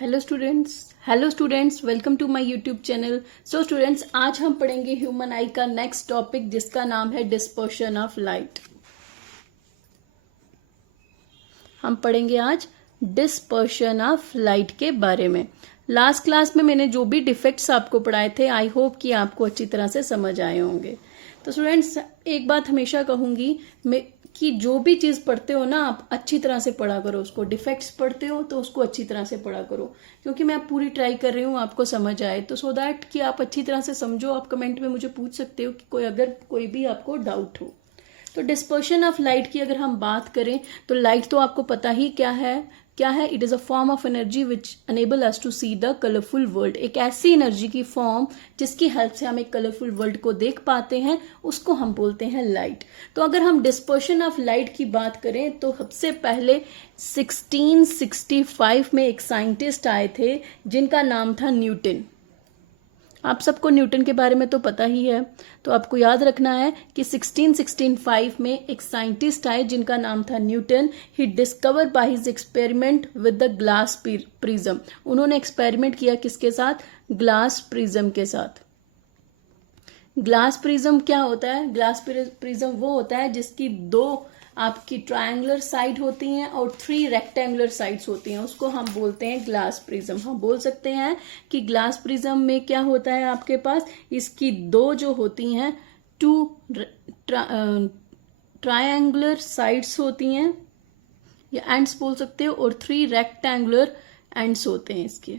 Hello students, welcome to my YouTube channel. So students, आज हम पढ़ेंगे ह्यूमन आई का नेक्स्ट टॉपिक जिसका नाम है डिस्पर्शन ऑफ लाइट। हम पढ़ेंगे आज डिस्पर्शन ऑफ लाइट के बारे में। लास्ट क्लास में मैंने जो भी डिफेक्ट्स आपको पढ़ाए थे, आई होप कि आपको अच्छी तरह से समझ आए होंगे। तो स्टूडेंट्स, एक बात हमेशा कहूंगी मैं कि जो भी चीज पढ़ते हो ना, आप अच्छी तरह से पढ़ा करो उसको। डिफेक्ट्स पढ़ते हो तो उसको अच्छी तरह से पढ़ा करो, क्योंकि मैं पूरी ट्राई कर रही हूँ आपको समझ आए। तो सो दैट कि आप अच्छी तरह से समझो, आप कमेंट में मुझे पूछ सकते हो कि अगर कोई भी आपको डाउट हो। तो डिस्पर्शन ऑफ लाइट की अगर हम बात करें तो लाइट तो आपको पता ही क्या है। It is a form of energy which enable us to see the colourful world. एक ऐसी एनर्जी की फॉर्म जिसकी हेल्प से हम एक कलरफुल वर्ल्ड को देख पाते हैं, उसको हम बोलते हैं लाइट। तो अगर हम डिस्पर्शन ऑफ लाइट की बात करें तो सबसे पहले 1665 में एक साइंटिस्ट आए थे जिनका नाम था न्यूटन। आप सबको न्यूटन के बारे में तो पता ही है, तो आपको याद रखना है कि 1665 में एक साइंटिस्ट आए जिनका नाम था Newton. He discover by his experiment with the glass prism. उन्होंने एक्सपेरिमेंट किया किसके साथ? ग्लास प्रिज्म के साथ। ग्लास प्रिज्म क्या होता है? ग्लास प्रिज्म वो होता है जिसकी दो आपकी ट्रायंगुलर साइड होती हैं और 3 रेक्टेंगुलर साइड्स होती हैं, उसको हम बोलते हैं ग्लास प्रिज्म। हम बोल सकते हैं कि ग्लास प्रिज्म में क्या होता है आपके पास, इसकी दो जो होती हैं 2 ट्रायंगुलर साइड्स होती हैं या एंड्स बोल सकते हो, और 3 रेक्टेंगुलर एंड्स होते हैं इसके।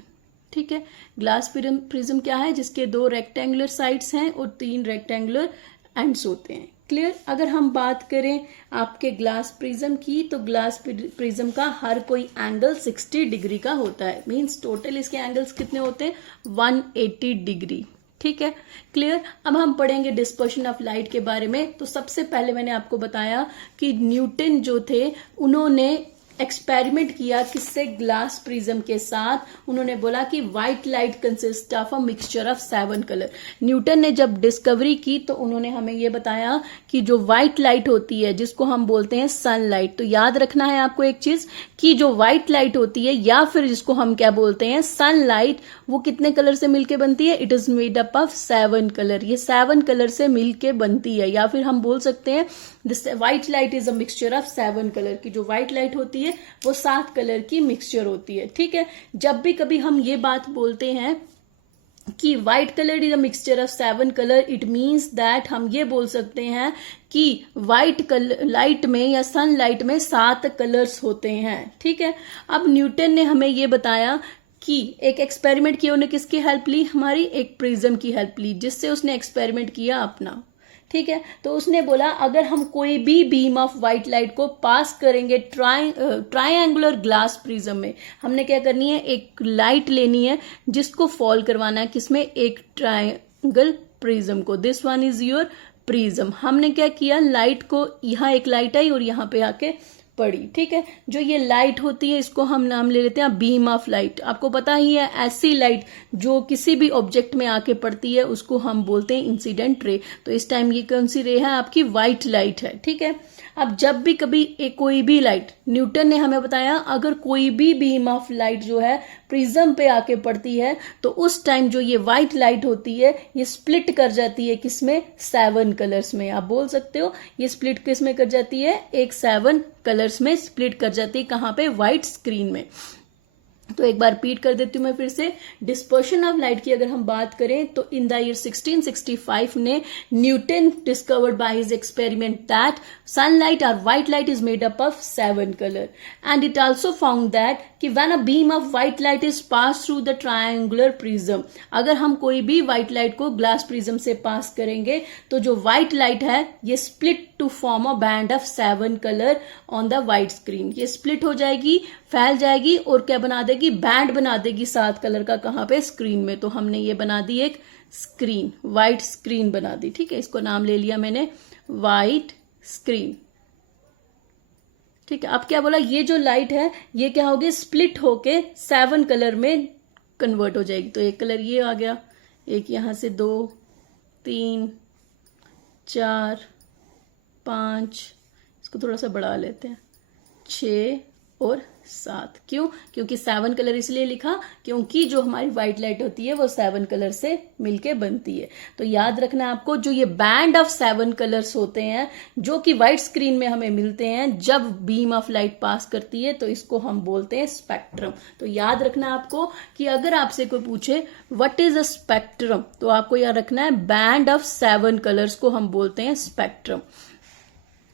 ठीक है, ग्लास प्रिज्म क्या है? जिसके 2 रेक्टेंगुलर साइड्स हैं और 3 रेक्टेंगुलर एंड्स होते हैं। क्लियर? अगर हम बात करें आपके ग्लास प्रिज्म की, तो ग्लास प्रिज्म का हर कोई एंगल 60 डिग्री का होता है। मींस टोटल इसके एंगल्स कितने होते हैं? 180 डिग्री। ठीक है, क्लियर? अब हम पढ़ेंगे डिस्पर्शन ऑफ लाइट के बारे में। तो सबसे पहले मैंने आपको बताया कि न्यूटन जो थे उन्होंने एक्सपेरिमेंट किया किससे? ग्लास प्रिज्म के साथ। उन्होंने बोला कि white light consist of a mixture of 7 colour. Newton ने जब डिस्कवरी की तो उन्होंने हमें ये बताया कि जो व्हाइट लाइट होती है जिसको हम बोलते हैं सनलाइट, तो याद रखना है आपको एक चीज कि जो व्हाइट लाइट होती है या फिर जिसको हम क्या बोलते हैं सनलाइट, वो कितने कलर से मिलके बनती है? It is made up of 7 colour. ये 7 कलर से मिलके बनती है, या फिर हम बोल सकते हैं white light is a mixture of 7 colour. की जो व्हाइट लाइट होती है वो 7 कलर की मिक्सचर होती है। ठीक है, जब भी कभी हम ये बात बोलते हैं कि white colour is a mixture of 7 colour, it means that हम ये बोल सकते हैं कि व्हाइट कलर लाइट में या सनलाइट में 7 कलर्स होते हैं। ठीक है, अब न्यूटन ने हमें ये बताया कि एक एक्सपेरिमेंट किया। उन्होंने किसकी हेल्प ली? हमारी एक प्रिज्म की हेल्प ली, जिससे उसने एक्सपेरिमेंट किया अपना। ठीक है, तो उसने बोला अगर हम कोई भी बीम ऑफ व्हाइट लाइट को पास करेंगे ट्रायंगुलर ग्लास प्रिज्म में, हमने क्या करनी है? एक लाइट लेनी है जिसको फॉल करवाना है किसमें? एक ट्रायंगल प्रिज्म को। This one is your prism. हमने क्या किया? लाइट को, यहां एक लाइट आई और यहां पे आके पड़ी। ठीक है, जो ये लाइट होती है इसको हम नाम ले लेते हैं बीम ऑफ लाइट। आपको पता ही है ऐसी लाइट जो किसी भी ऑब्जेक्ट में आके पड़ती है उसको हम बोलते हैं इंसिडेंट रे। तो इस टाइम ये कौन सी रे है? आपकी व्हाइट लाइट है। ठीक है, अब जब भी कभी कोई भी लाइट, न्यूटन ने हमें बताया अगर कोई भी बीम ऑफ लाइट जो है प्रिज्म पे आके पड़ती है तो उस टाइम जो ये व्हाइट लाइट होती है ये स्प्लिट कर जाती है किसमें? 7 कलर्स में। आप बोल सकते हो ये स्प्लिट किस में कर जाती है? एक 7 कलर्स में स्प्लिट कर जाती है। कहां पे? व्हाइट स्क्रीन में। तो एक बार रिपीट कर देती हूं मैं फिर से। डिस्पर्शन ऑफ लाइट की अगर हम बात करें तो इन द ईयर 1665 ने Newton discovered by his experiment that sunlight और white light is made up of 7 colour, and it also found that कि when a beam of white light is pass through the triangular prism, अगर हम कोई भी white light को glass prism से pass करेंगे तो जो व्हाइट लाइट है ये split to form a band of 7 colour on the white screen. ये स्प्लिट हो जाएगी, फैल जाएगी और क्या बना देगी? बैंड बना देगी 7 कलर का। कहां पे? स्क्रीन में। तो हमने ये बना दी एक स्क्रीन, व्हाइट स्क्रीन बना दी। ठीक है, इसको नाम ले लिया मैंने व्हाइट स्क्रीन। ठीक है, अब क्या बोला? ये जो लाइट है ये क्या होगी? स्प्लिट होके 7 कलर में कन्वर्ट हो जाएगी। तो एक कलर ये आ गया, एक यहां से 2 3 4 5, इसको थोड़ा सा बढ़ा लेते हैं, 6 और 7। क्यों? क्योंकि 7 कलर इसलिए लिखा क्योंकि जो हमारी व्हाइट लाइट होती है वो 7 कलर से मिलके बनती है। तो याद रखना आपको, जो ये बैंड ऑफ 7 कलर्स होते हैं जो कि व्हाइट स्क्रीन में हमें मिलते हैं जब बीम ऑफ लाइट पास करती है, तो इसको हम बोलते हैं स्पेक्ट्रम। तो याद रखना आपको कि अगर आपसे कोई पूछे व्हाट इज अ स्पेक्ट्रम, तो आपको याद रखना है बैंड ऑफ 7 कलर्स को हम बोलते हैं स्पेक्ट्रम।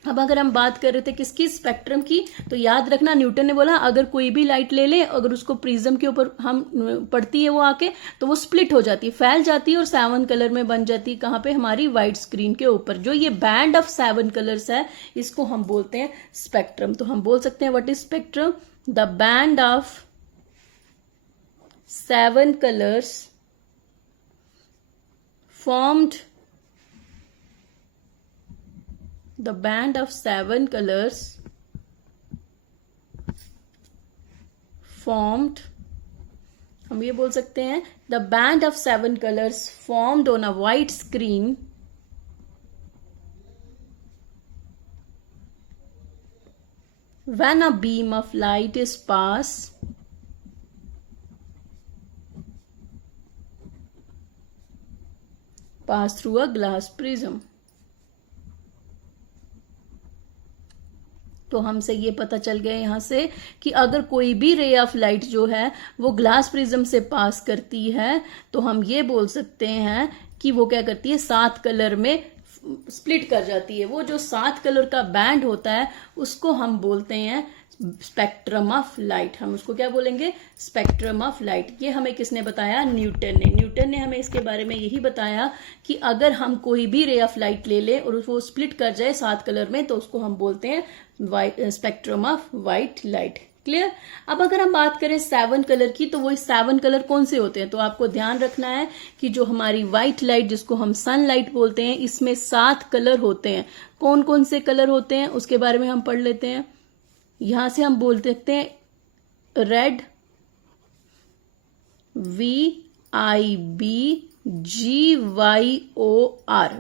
अब अगर हम बात कर रहे थे किसकी, स्पेक्ट्रम की, तो याद रखना न्यूटन ने बोला अगर कोई भी लाइट ले ले, अगर उसको प्रिज्म के ऊपर हम पड़ती है वो आके, तो वो स्प्लिट हो जाती है, फैल जाती है और 7 कलर में बन जाती है। कहाँ पे? हमारी व्हाइट स्क्रीन के ऊपर। जो ये बैंड ऑफ 7 कलर्स है इसको हम बोलते हैं स्पेक्ट्रम। तो हम बोल सकते हैं what is spectrum? The band of 7 colours formed the band of 7 colors formed, हम ये बोल सकते हैं the band of 7 colors formed on a white screen when a beam of light is pass through a glass prism। तो हमसे ये पता चल गया यहाँ से कि अगर कोई भी रे ऑफ लाइट जो है वो ग्लास प्रिज्म से पास करती है, तो हम ये बोल सकते हैं कि वो क्या करती है, 7 कलर में स्प्लिट कर जाती है। वो जो 7 कलर का बैंड होता है उसको हम बोलते हैं स्पेक्ट्रम ऑफ लाइट। हम उसको क्या बोलेंगे? Spectrum of light. ये हमें किसने बताया? न्यूटन ने। न्यूटन ने हमें इसके बारे में यही बताया कि अगर हम कोई भी रे ऑफ लाइट ले ले और वो स्प्लिट कर जाए 7 कलर में, तो उसको हम बोलते हैं spectrum of white light. Clear? अब अगर हम बात करें 7 कलर की, तो वो 7 कलर कौन से होते हैं? तो आपको ध्यान रखना है कि जो हमारी व्हाइट लाइट जिसको हम सनलाइट बोलते हैं, इसमें 7 कलर होते हैं। कौन कौन से कलर होते हैं उसके बारे में हम पढ़ लेते हैं। यहां से हम बोल सकते हैं रेड, VIBGYOR,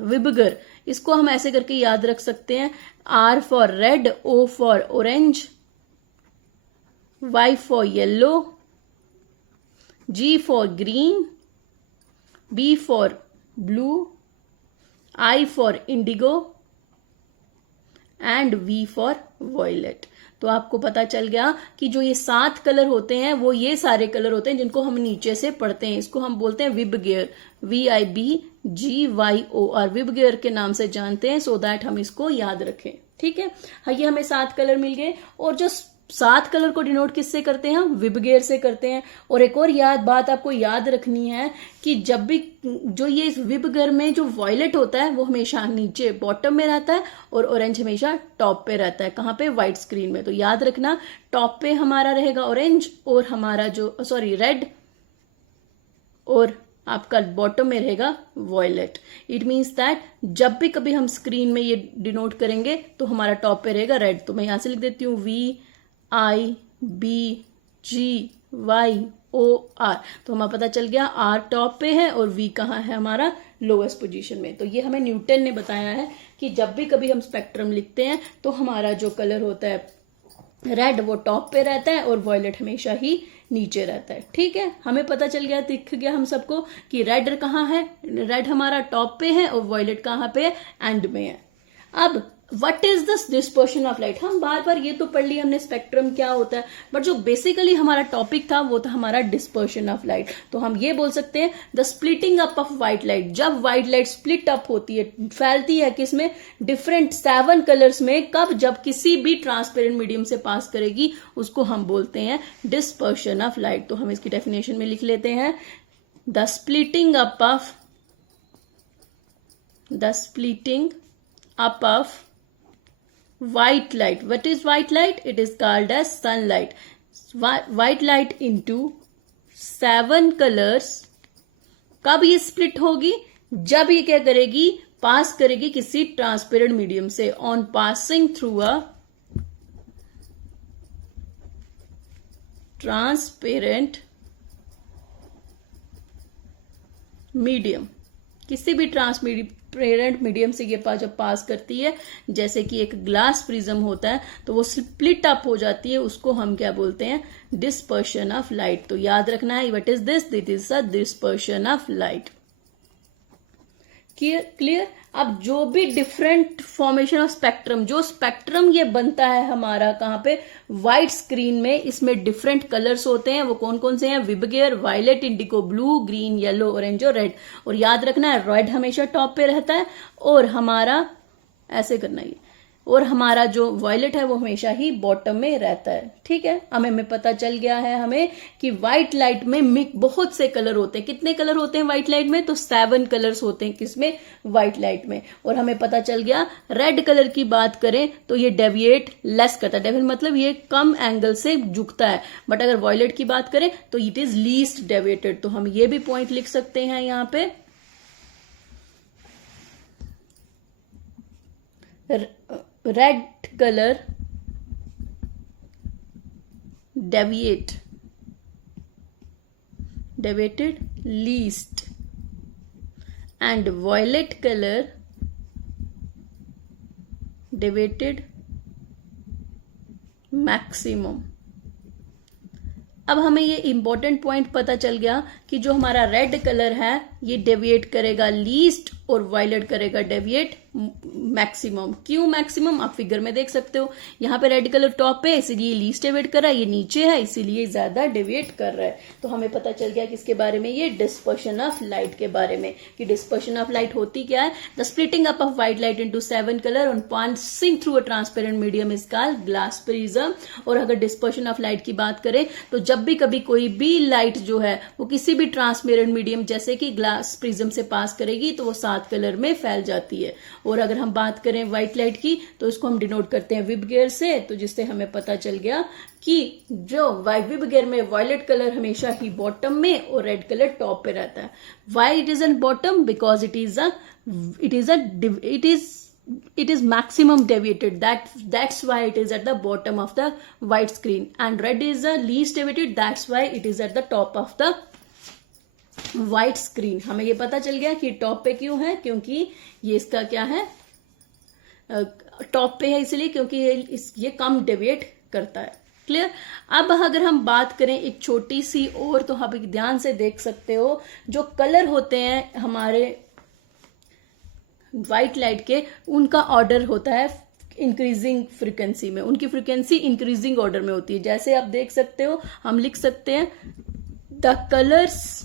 विबगर। इसको हम ऐसे करके याद रख सकते हैं। R for red, O for orange, Y for yellow, G for green, B for blue, I for indigo and V for violet. तो आपको पता चल गया कि जो ये 7 कलर होते हैं वो ये सारे कलर होते हैं जिनको हम नीचे से पढ़ते हैं। इसको हम बोलते हैं विबगियर, VIBGYOR, विबगियर के नाम से जानते हैं, सो दैट हम इसको याद रखें। ठीक है, हाँ, ये हमें 7 कलर मिल गए। और जो 7 कलर को डिनोट किससे करते हैं? हम विबगियर से करते हैं। और एक और बात आपको याद रखनी है कि जब भी जो ये विबगियर में जो वॉयलेट होता है वो हमेशा नीचे बॉटम में रहता है और ऑरेंज हमेशा टॉप पे रहता है। कहाँ पे? व्हाइट स्क्रीन में। तो याद रखना, टॉप पे हमारा रहेगा ऑरेंज और हमारा जो रेड, और आपका बॉटम में रहेगा वॉयलेट। इट मीन्स दैट जब भी कभी हम स्क्रीन में ये डिनोट करेंगे तो हमारा टॉप पे रहेगा रेड। तो मैं यहां से लिख देती हूँ VIBGYOR। तो हमें पता चल गया R टॉप पे है और V कहाँ है? हमारा लोएस्ट पोजीशन में। तो ये हमें न्यूटन ने बताया है कि जब भी कभी हम स्पेक्ट्रम लिखते हैं तो हमारा जो कलर होता है रेड वो टॉप पे रहता है और वॉयलेट हमेशा ही नीचे रहता है। ठीक है, हमें पता चल गया, दिख गया हम सबको कि रेड कहाँ है। रेड हमारा टॉप पे है और वॉयलेट कहाँ पे है? एंड में है। अब what is this dispersion of light? हम बार बार ये तो पढ़ लिया हमने स्पेक्ट्रम क्या होता है, बट जो बेसिकली हमारा टॉपिक था वो था हमारा डिस्पर्शन ऑफ लाइट। तो हम ये बोल सकते हैं the splitting up of white light. जब व्हाइट लाइट स्प्लिट अप होती है, फैलती है किसमें? डिफरेंट 7 कलर्स में। कब? जब किसी भी ट्रांसपेरेंट मीडियम से पास करेगी, उसको हम बोलते हैं डिस्पर्शन ऑफ लाइट। तो हम इसकी डेफिनेशन में लिख लेते हैं, the splitting up of white light. What is white light? It is called as sunlight. White light into 7 colors. कब ये स्प्लिट होगी? जब ये क्या करेगी? पास करेगी किसी ट्रांसपेरेंट मीडियम से। On passing through a transparent medium. किसी भी ट्रांसपेरेंट मीडियम से ये जब पास करती है, जैसे कि एक ग्लास प्रिज्म होता है, तो वो स्प्लिट अप हो जाती है, उसको हम क्या बोलते हैं, डिस्पर्शन ऑफ लाइट। तो याद रखना है, what is this, this is a dispersion of light. Clear. अब जो भी डिफरेंट फॉर्मेशन ऑफ स्पेक्ट्रम, जो स्पेक्ट्रम ये बनता है हमारा कहाँ पे, व्हाइट स्क्रीन में, इसमें डिफरेंट कलर्स होते हैं, वो कौन कौन से हैं, VIBGYOR, violet, indigo, blue, green, yellow, orange और रेड। और याद रखना है, रेड हमेशा टॉप पे रहता है, और हमारा ऐसे करना है, और हमारा जो वायलेट है वो हमेशा ही बॉटम में रहता है। ठीक है, हमें पता चल गया है हमें कि व्हाइट लाइट में बहुत से कलर होते हैं। कितने कलर होते हैं व्हाइट लाइट में, तो 7 कलर्स होते हैं किसमें, व्हाइट लाइट में। और हमें पता चल गया रेड कलर की बात करें तो ये डेविएट लेस करता है, डेविएट मतलब ये कम एंगल से झुकता है, बट अगर वायलेट की बात करें तो इट इज लीस्ट डेविएटेड। तो हम ये भी पॉइंट लिख सकते हैं यहां पे, red color deviated least and violet color deviated maximum। अब हमें ये इंपॉर्टेंट पॉइंट पता चल गया कि जो हमारा रेड कलर है ये डेविएट करेगा लीस्ट और वायलेट करेगा डेविएट मैक्सिमम। क्यों मैक्सिमम, आप फिगर में देख सकते हो, यहाँ पे रेड कलर टॉप पे इसीलिए लीस्ट डेविएट कर रहा है, ये नीचे है इसीलिए ज्यादा डेविएट कर रहा है। तो हमें पता चल गया किसके बारे में, ये डिस्पर्शन ऑफ लाइट के बारे में, कि डिस्पर्शन ऑफ लाइट होती क्या है, the splitting up of white light into 7 colour on passing through a transparent medium is called glass prism. और अगर डिस्पर्शन ऑफ लाइट की बात करें तो जब भी कभी कोई भी लाइट जो है वो किसी भी ट्रांसपेरेंट मीडियम जैसे कि ग्लास प्रिज्म से पास करेगी तो वो 7 कलर में फैल जाती है। और अगर हम बात करें व्हाइट लाइट की तो इसको हम डिनोट करते हैं विबगियर से, तो जिससे हमें पता चल गया कि जो विबगियर में वायलेट कलर हमेशा ही बॉटम में और रेड कलर टॉप पे रहता है। Why it is an bottom, because it is maximum deviated, that's why it is at the bottom of the white screen, and red is the least deviated, that's why it is at the top of the white screen। हमें ये पता चल गया कि top पे क्यों है, क्योंकि ये इसका क्या है, टॉप पे है इसलिए क्योंकि ये कम डेविएट करता है। क्लियर। अब अगर हम बात करें एक छोटी सी और, तो आप ध्यान से देख सकते हो जो कलर होते हैं हमारे व्हाइट लाइट के, उनका ऑर्डर होता है इंक्रीजिंग फ्रीक्वेंसी में, उनकी फ्रीक्वेंसी इंक्रीजिंग ऑर्डर में होती है। जैसे आप देख सकते हो, हम लिख सकते हैं the colours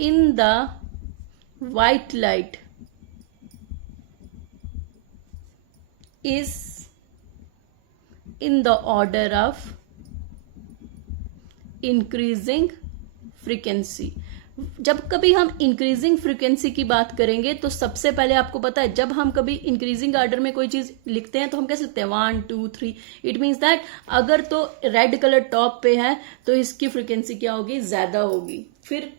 in the white light is in the order of increasing frequency. जब कभी हम इंक्रीजिंग फ्रीक्वेंसी की बात करेंगे तो सबसे पहले आपको पता है, जब हम कभी इंक्रीजिंग ऑर्डर में कोई चीज लिखते हैं तो हम कैसे लिखते हैं, 1 2 3। इट मीन्स दैट अगर तो रेड कलर टॉप पे है तो इसकी फ्रीक्वेंसी क्या होगी, ज्यादा होगी, फिर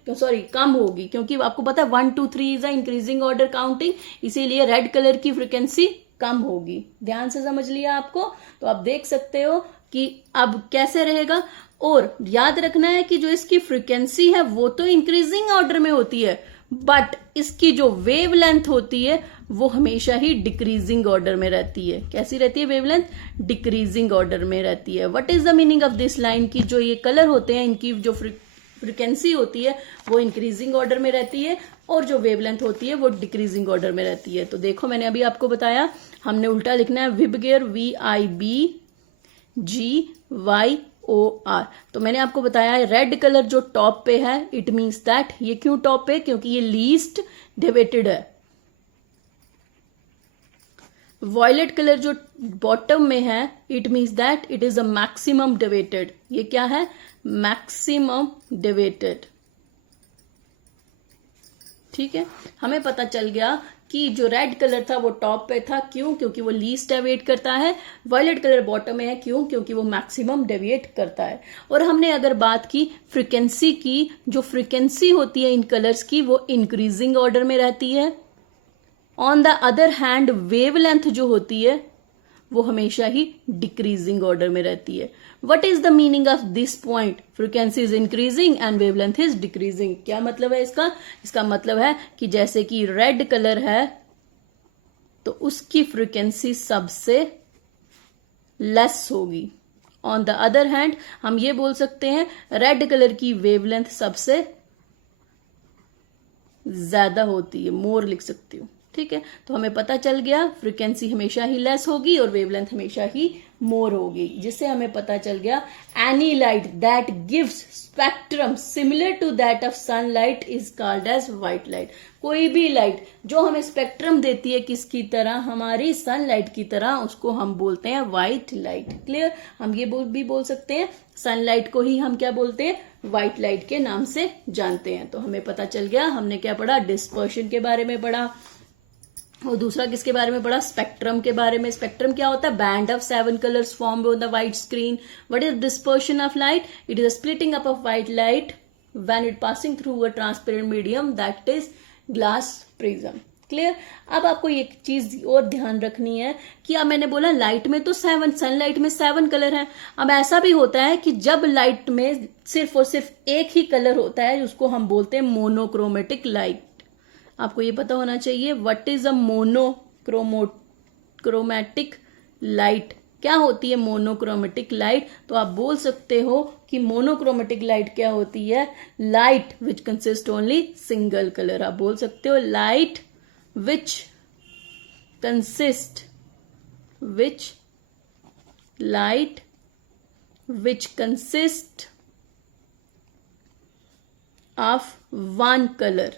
कम होगी, क्योंकि आपको पता है 1 2 3 is a increasing order counting, इसीलिए रेड कलर की फ्रीक्वेंसी कम होगी। ध्यान से समझ लिया आपको। तो आप देख सकते हो कि अब कैसे रहेगा। और याद रखना है कि जो इसकी फ्रीक्वेंसी है वो तो इंक्रीजिंग ऑर्डर में होती है, बट इसकी जो वेवलेंथ होती है वो हमेशा ही डिक्रीजिंग ऑर्डर में रहती है। कैसी रहती है वेवलेंथ, डिक्रीजिंग ऑर्डर में रहती है। What is the meaning of this line, की जो ये कलर होते हैं इनकी जो फ्रीक्वेंसी होती है वो इंक्रीजिंग ऑर्डर में रहती है और जो वेवलेंथ होती है वो डिक्रीजिंग ऑर्डर में रहती है। तो देखो मैंने अभी आपको बताया, हमने उल्टा लिखना है, विबगियर VIBGYOR। तो मैंने आपको बताया रेड कलर जो टॉप पे है, इट मीन्स दैट ये क्यों टॉप पे, क्योंकि ये लीस्ट डेविएटेड है। वॉयलेट कलर जो बॉटम में है, it means that it is a maximum deviated. ये क्या है, मैक्सिमम डेविएटेड। ठीक है, हमें पता चल गया कि जो रेड कलर था वो टॉप पे था, क्यों, क्योंकि वो लीस्ट डेविएट करता है। वायलेट कलर बॉटम में है, क्यों, क्योंकि वो मैक्सिमम डेविएट करता है। और हमने अगर बात की फ्रीक्वेंसी की, जो फ्रीक्वेंसी होती है इन कलर्स की वो इंक्रीजिंग ऑर्डर में रहती है। On the other hand wavelength जो होती है वो हमेशा ही डिक्रीजिंग ऑर्डर में रहती है। What is the meaning of this point? Frequency is increasing and wavelength is decreasing. क्या मतलब है इसका? इसका मतलब है कि जैसे कि रेड कलर है तो उसकी फ्रीक्वेंसी सबसे लेस होगी। ऑन द अदर हैंड हम ये बोल सकते हैं रेड कलर की वेवलेंथ सबसे ज्यादा होती है, मोर लिख सकती हूँ। ठीक है, तो हमें पता चल गया फ्रीक्वेंसी हमेशा ही लेस होगी और वेवलेंथ हमेशा ही मोर होगी, जिससे हमें पता चल गया any light that gives spectrum similar to that of sunlight is called as white light. कोई भी लाइट जो हमें स्पेक्ट्रम देती है किसकी तरह? हमारी सनलाइट की तरह, उसको हम बोलते हैं व्हाइट लाइट। क्लियर? हम ये भी बोल सकते हैं सनलाइट को ही हम क्या बोलते हैं? व्हाइट लाइट के नाम से जानते हैं। तो हमें पता चल गया, हमने क्या पढ़ा? डिस्पर्शन के बारे में पढ़ा, और दूसरा किसके बारे में पढ़ा? स्पेक्ट्रम के बारे में। स्पेक्ट्रम क्या होता है? Band of 7 colours formed on the white screen. What is dispersion of light? It is a splitting up of white light when it passing through a transparent medium that is glass prism. Clear? अब आपको एक चीज और ध्यान रखनी है कि अब मैंने बोला लाइट में तो 7, सनलाइट में 7 कलर हैं। अब ऐसा भी होता है कि जब लाइट में सिर्फ और सिर्फ एक ही कलर होता है, उसको हम बोलते हैं मोनोक्रोमेटिक लाइट। आपको ये पता होना चाहिए what is a monochromatic light. क्या होती है मोनोक्रोमेटिक लाइट? तो आप बोल सकते हो कि मोनोक्रोमेटिक लाइट क्या होती है? Light which consist only single colour. आप बोल सकते हो light which consist of one colour,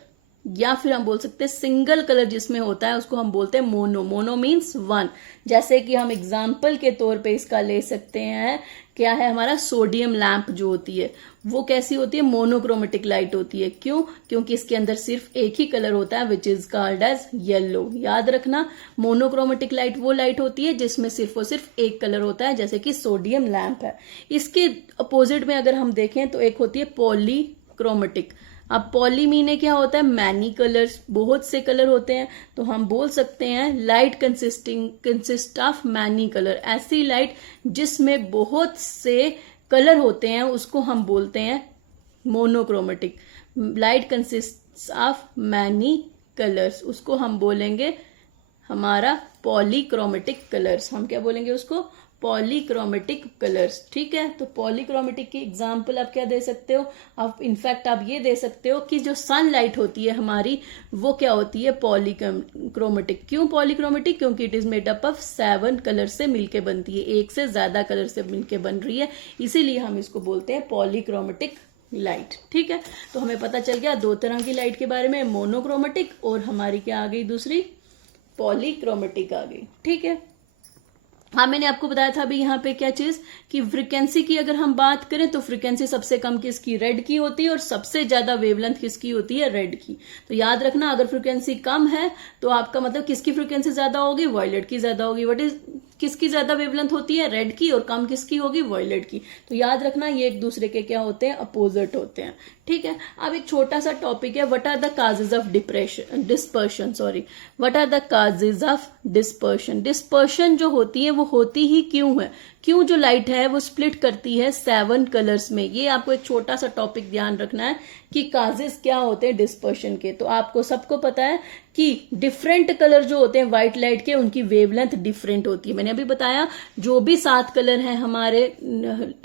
या फिर हम बोल सकते हैं सिंगल कलर जिसमें होता है उसको हम बोलते हैं मोनो। Mono means one. जैसे कि हम एग्जाम्पल के तौर पे इसका ले सकते हैं, क्या है हमारा? सोडियम लैंप जो होती है वो कैसी होती है? मोनोक्रोमेटिक लाइट होती है। क्यों? क्योंकि इसके अंदर सिर्फ एक ही कलर होता है which is called as yellow. याद रखना, मोनोक्रोमेटिक लाइट वो लाइट होती है जिसमें सिर्फ और सिर्फ एक कलर होता है, जैसे कि सोडियम लैंप है। इसके अपोजिट में अगर हम देखें तो एक होती है पॉलीक्रोमेटिक। अब पॉली मीने क्या होता है? मैनी कलर्स, बहुत से कलर होते हैं। तो हम बोल सकते हैं light consist of many colour. ऐसी लाइट जिसमें बहुत से कलर होते हैं उसको हम बोलते हैं monochromatic. Light consist of many colours, उसको हम बोलेंगे हमारा पॉलीक्रोमेटिक कलर्स। हम क्या बोलेंगे उसको? Polychromatic colours. ठीक है, तो पॉलीक्रोमेटिक की एग्जांपल आप क्या दे सकते हो? आप इनफैक्ट आप ये दे सकते हो कि जो सनलाइट होती है हमारी वो क्या होती है? पॉलीक्रोमेटिक। क्यों पॉलीक्रोमेटिक? क्योंकि it is made up of 7 colour से मिलके बनती है, एक से ज्यादा कलर से मिलके बन रही है, इसीलिए हम इसको बोलते हैं पॉलीक्रोमेटिक लाइट। ठीक है, तो हमें पता चल गया 2 तरह की लाइट के बारे में, मोनोक्रोमेटिक और हमारी क्या आ गई दूसरी? पॉलीक्रोमेटिक आ गई। ठीक है, हाँ मैंने आपको बताया था अभी यहाँ पे क्या चीज कि फ्रीक्वेंसी की अगर हम बात करें तो फ्रीक्वेंसी सबसे कम किसकी? रेड की होती है, और सबसे ज्यादा वेवलेंथ किसकी होती है? रेड की। तो याद रखना अगर फ्रीक्वेंसी कम है तो आपका मतलब किसकी फ्रीक्वेंसी ज्यादा होगी? वॉयलेट की ज्यादा होगी। व्हाट इज किसकी ज्यादा वेवलेंथ होती है? रेड की। और कम किसकी होगी? वॉयलेट की। तो याद रखना ये एक दूसरे के क्या होते हैं? अपोजिट होते हैं। ठीक है, अब एक छोटा सा टॉपिक है, what are the causes of dispersion. What are the causes of dispersion? Dispersion जो होती है वो होती ही क्यों है? क्यों जो लाइट है वो स्प्लिट करती है 7 कलर्स में? ये आपको एक छोटा सा टॉपिक ध्यान रखना है कि काजेस क्या होते हैं डिस्पर्शन के। तो आपको सबको पता है कि डिफरेंट कलर जो होते हैं व्हाइट लाइट के, उनकी वेवलेंथ डिफरेंट होती है। मैंने अभी बताया जो भी 7 कलर हैं हमारे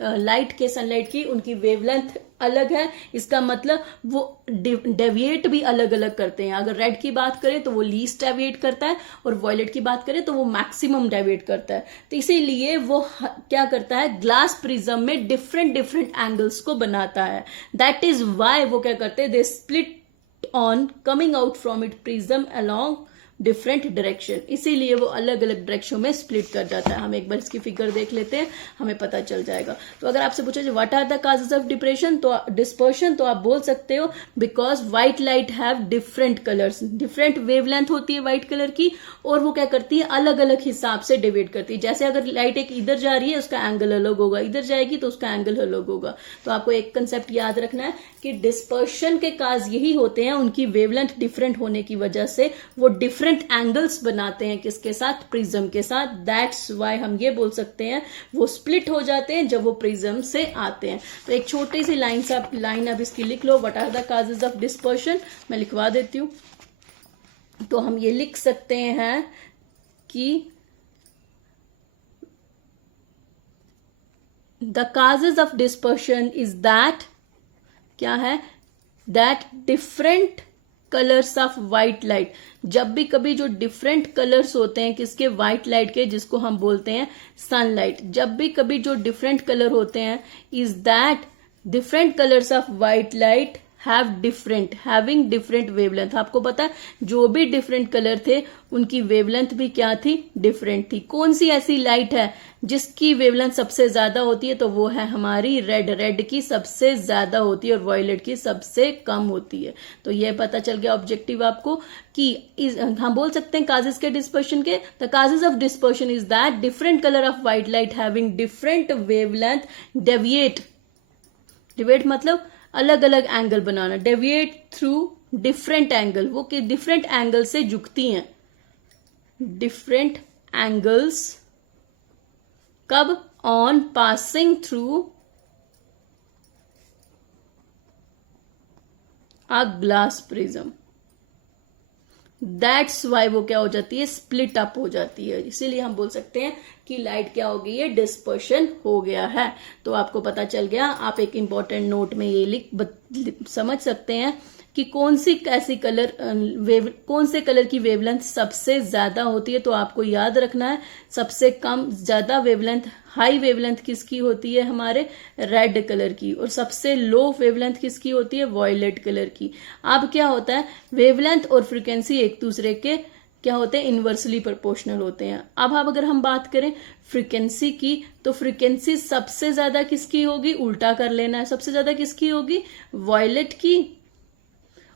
लाइट के, सनलाइट की, उनकी वेवलेंथ अलग है। इसका मतलब वो डेविएट भी अलग अलग करते हैं। अगर रेड की बात करें तो वो लीस्ट डेविएट करता है, और वॉयलेट की बात करें तो वो मैक्सिमम डेविएट करता है। तो इसीलिए वो क्या करता है? ग्लास प्रिज्म में डिफरेंट एंगल्स को बनाता है। दैट इज वाई वो क्या करते हैं? They split on coming out from it prism along different direction. इसीलिए वो अलग अलग डायरेक्शन में स्प्लिट कर जाता है। हम एक बार इसकी फिगर देख लेते हैं, हमें पता चल जाएगा। तो अगर आपसे पूछा जाए what are the causes of dispersion, तो आप बोल सकते हो because white light have different colours, different wavelength होती है व्हाइट कलर की, और वो क्या करती है? अलग अलग हिसाब से डिवाइड करती है। जैसे अगर लाइट एक इधर जा रही है उसका एंगल अलग होगा, इधर जाएगी तो उसका एंगल अलग होगा। तो आपको एक कंसेप्ट याद रखना है कि डिस्पर्शन के काज यही होते हैं, उनकी वेवलेंथ डिफरेंट होने की वजह से वो डिफरेंट डिफरेंट एंगल्स बनाते हैं किसके साथ, प्रिज्म के साथ। दैट्स वाई हम ये बोल सकते हैं वो स्प्लिट हो जाते हैं जब वो प्रिज्म से आते हैं। तो एक छोटी सी लाइन अब इसकी लिख लो, what are the causes of dispersion. मैं लिखवा देती हूँ। तो हम ये लिख सकते हैं कि the causes of dispersion is that, क्या है, that different colours of white light, जब भी कभी जो डिफरेंट कलर्स होते हैं किसके, व्हाइट लाइट के, जिसको हम बोलते हैं सनलाइट, जब भी कभी जो डिफरेंट कलर होते हैं, is that different colours of white light having different wavelength. आपको पता है जो भी डिफरेंट कलर थे उनकी वेवलेंथ भी क्या थी, डिफरेंट थी। कौन सी ऐसी लाइट है जिसकी वेवलेंथ सबसे ज्यादा होती है, तो वो है हमारी रेड की सबसे ज्यादा होती है और वॉयलेट की सबसे कम होती है। तो ये पता चल गया ऑब्जेक्टिव आपको कि हम बोल सकते हैं काजेस के डिस्पर्शन के, the causes of dispersion is that different colour of white light having different wavelength deviate मतलब अलग अलग एंगल बनाना, डेविएट थ्रू डिफरेंट एंगल, वो कि डिफरेंट एंगल से झुकती हैं, डिफरेंट एंगल्स कब, on passing through a glass prism. That's why वो क्या हो जाती है, स्प्लिट अप हो जाती है। इसीलिए हम बोल सकते हैं कि लाइट क्या हो गई है, डिस्पर्शन हो गया है। तो आपको पता चल गया। आप एक इंपॉर्टेंट नोट में ये समझ सकते हैं कि कौन से कलर की वेवलेंथ सबसे ज्यादा होती है। तो आपको याद रखना है सबसे कम ज्यादा वेवलेंथ, हाई वेवलेंथ किसकी होती है, हमारे रेड कलर की, और सबसे लो वेवलेंथ किसकी होती है, वॉयलेट कलर की। अब क्या होता है, वेवलेंथ और फ्रीक्वेंसी एक दूसरे के क्या होते हैं, इनवर्सली प्रोपोर्शनल होते हैं। अब अगर हम बात करें फ्रीक्वेंसी की, तो फ्रीक्वेंसी सबसे ज्यादा किसकी होगी, उल्टा कर लेना है, सबसे ज्यादा किसकी होगी, वॉयलेट की,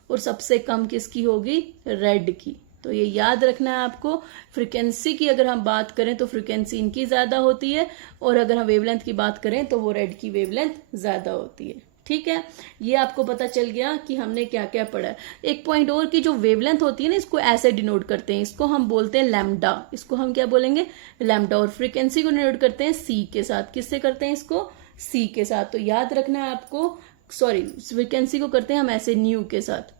और सबसे कम किसकी होगी, रेड की। तो ये याद रखना है आपको। फ्रीक्वेंसी की अगर हम बात करें तो फ्रीक्वेंसी इनकी ज्यादा होती है, और अगर हम वेवलेंथ की बात करें तो वो रेड की वेवलेंथ ज्यादा होती है। ठीक है, ये आपको पता चल गया कि हमने क्या क्या पढ़ा है। एक पॉइंट और की जो वेवलेंथ होती है ना, इसको ऐसे डिनोट करते हैं, इसको हम बोलते हैं लैम्डा। इसको हम क्या बोलेंगे, लैम्डा। और फ्रीक्वेंसी को डिनोट करते हैं सी के साथ। किससे करते हैं इसको, सी के साथ। तो याद रखना है आपको, फ्रीक्वेंसी को करते हैं हम ऐसे न्यू के साथ।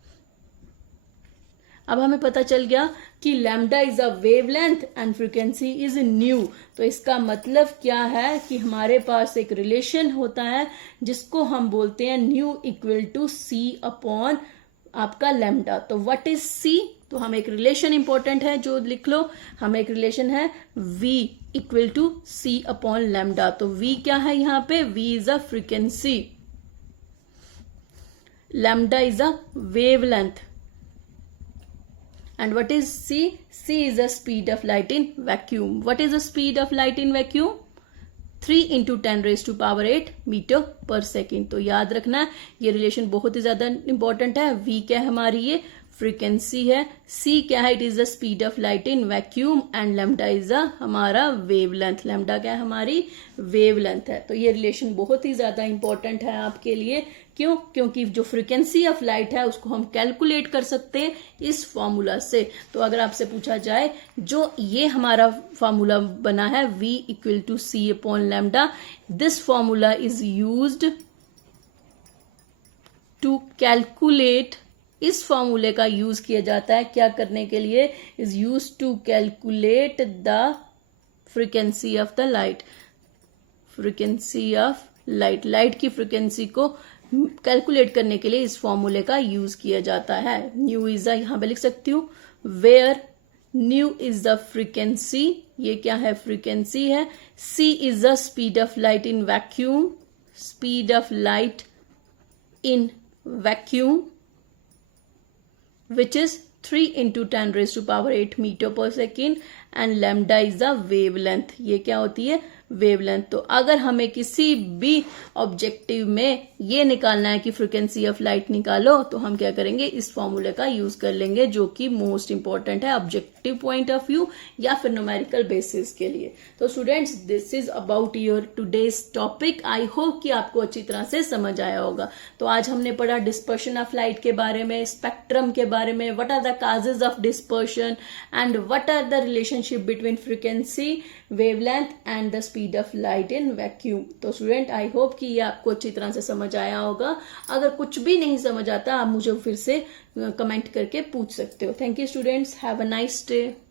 अब हमें पता चल गया कि lambda is a wavelength and frequency is new. तो इसका मतलब क्या है कि हमारे पास एक रिलेशन होता है जिसको हम बोलते हैं nu equal to c upon आपका लैम्डा। तो व्हाट इज सी, तो हम एक रिलेशन इंपॉर्टेंट है जो लिख लो, हम एक रिलेशन है V equal to c upon lambda. तो V क्या है यहां पे, V is a frequency, lambda is a wavelength, and what is c, c is the speed of light in vacuum. What is the speed of light in vacuum, 3 into 10 raised to power 8 metre पर second. तो याद रखना ये relation बहुत ही ज्यादा important है। v क्या है हमारी, ये फ्रीक्वेंसी है, c क्या है, it is the speed of light in vacuum, and lambda is the हमारा वेवलेंथ। लैम्डा क्या है, हमारी वेवलेंथ है। तो ये रिलेशन बहुत ही ज्यादा इंपॉर्टेंट है आपके लिए। क्यों, क्योंकि जो फ्रीक्वेंसी ऑफ लाइट है उसको हम कैलकुलेट कर सकते हैं इस फॉर्मूला से। तो अगर आपसे पूछा जाए जो ये हमारा फॉर्मूला बना है v equal to c upon lambda, this formula is used to calculate, इस फॉर्मूले का यूज किया जाता है क्या करने के लिए, is use to calculate the frequency of the light, frequency of light, light की फ्रीक्वेंसी को कैलकुलेट करने के लिए इस फॉर्मूले का यूज किया जाता है। न्यू इज द, यहां पे लिख सकती हूँ, where nu is the frequency, ये क्या है, फ्रीक्वेंसी है, C is the speed of light in vacuum, speed of light in vacuum which is 3 into 10 raised to power 8 metre पर second, and lambda is the wavelength, ये क्या होती है, wavelength. तो अगर हमें किसी भी ऑब्जेक्टिव में ये निकालना है कि फ्रीक्वेंसी ऑफ लाइट निकालो, तो हम क्या करेंगे, इस फॉर्मूले का यूज कर लेंगे, जो कि मोस्ट इंपॉर्टेंट है ऑब्जेक्टिव पॉइंट ऑफ व्यू या फिर न्यूमेरिकल बेसिस के लिए। तो students, this is about your today's topic. I hope कि आपको अच्छी तरह से समझ आया होगा। तो आज हमने पढ़ा डिस्पर्शन ऑफ लाइट के बारे में, स्पेक्ट्रम के बारे में, what are the causes of dispersion and what are the relationship between frequency, wavelength and the speed of light in vacuum. तो स्टूडेंट, आई होप कि ये आपको अच्छी तरह से समझ आया होगा। अगर कुछ भी नहीं समझ आता, आप मुझे फिर से कमेंट करके पूछ सकते हो। Thank you students, have a nice day.